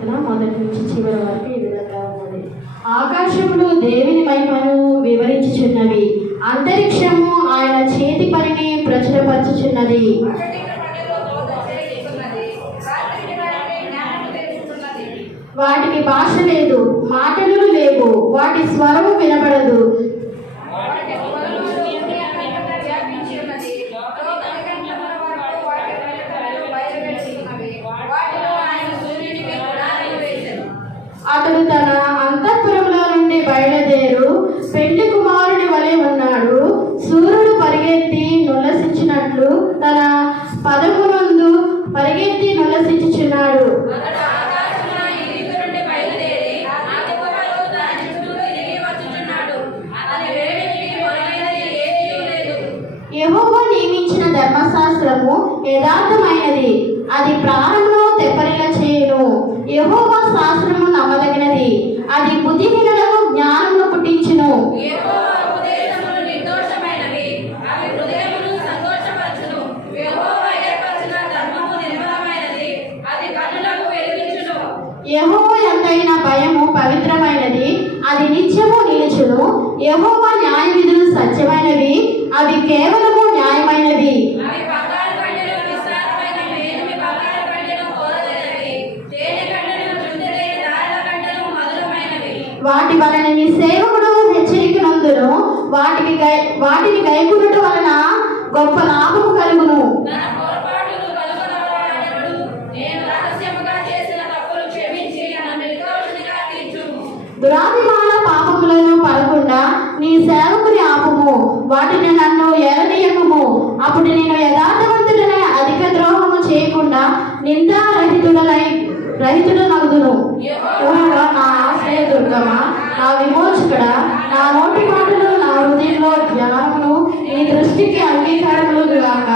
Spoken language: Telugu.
మొదటి నుంచి చివరి వరకు ఈ విధంగా ఉన్నది ఆకాశములు దేవుని మహిమను వివరించుచున్నవి. అంతరిక్షము ఆయన చేతి పనిని ప్రచురపరచుచున్నది. వాటికి భాష లేదు మాటలు లేవు వాటి స్వరము వినబడదు. అతడు తన అంతఃపురంలో నుండి బయలుదేరు పెళ్ళి కుమారుని వలె ఉన్నాడు సూర్యుడు పరిగెత్తి నుల్లసించినట్లు తన పదమునందు పరిగెత్తి నుల్లసించుచున్నాడు అతడు ఆకాశమున ఈ దిక్కు నుండి బయలుదేరి ఆ దిక్కువలో దాని చుట్టూ తిరిగి వచ్చుచున్నాడు. అతని వేడికి మొదలైనది ఏదీ లేదు. యెహోవా నియమించిన ధర్మశాస్త్రము యథార్థమైనది అది యెహోవా ఎంతైన భయము పవిత్రమైనది అది నిత్యము నిలుచును. యెహోవా న్యాయ విధులు సత్యమైనవి అవి కేవలము న్యాయమైనవి. మధురమైనవి. వాటి వలన నీ సేవకుడు హెచ్చరికనందును. వాటికి గై వాటిని గైకునుట వలన గొప్ప లాభము కలుగును. దురాభిమాన పాపములను పడకుండా నీ సేవకుని ఆపుము. వాటిని నన్ను ఎలనీయకము అప్పుడు నేను యథార్థవంతుడనే అధిక ద్రోహము చేయకుండా నిందారహితుడనై రహితుడనగుదును. యెహోవా నా ఆశ్రయ దుర్గమా నా విమోచకుడా నా నోటి మాటలు నా హృదయంలో జ్ఞానమును నీ దృష్టికి అంగీకారములు గాక.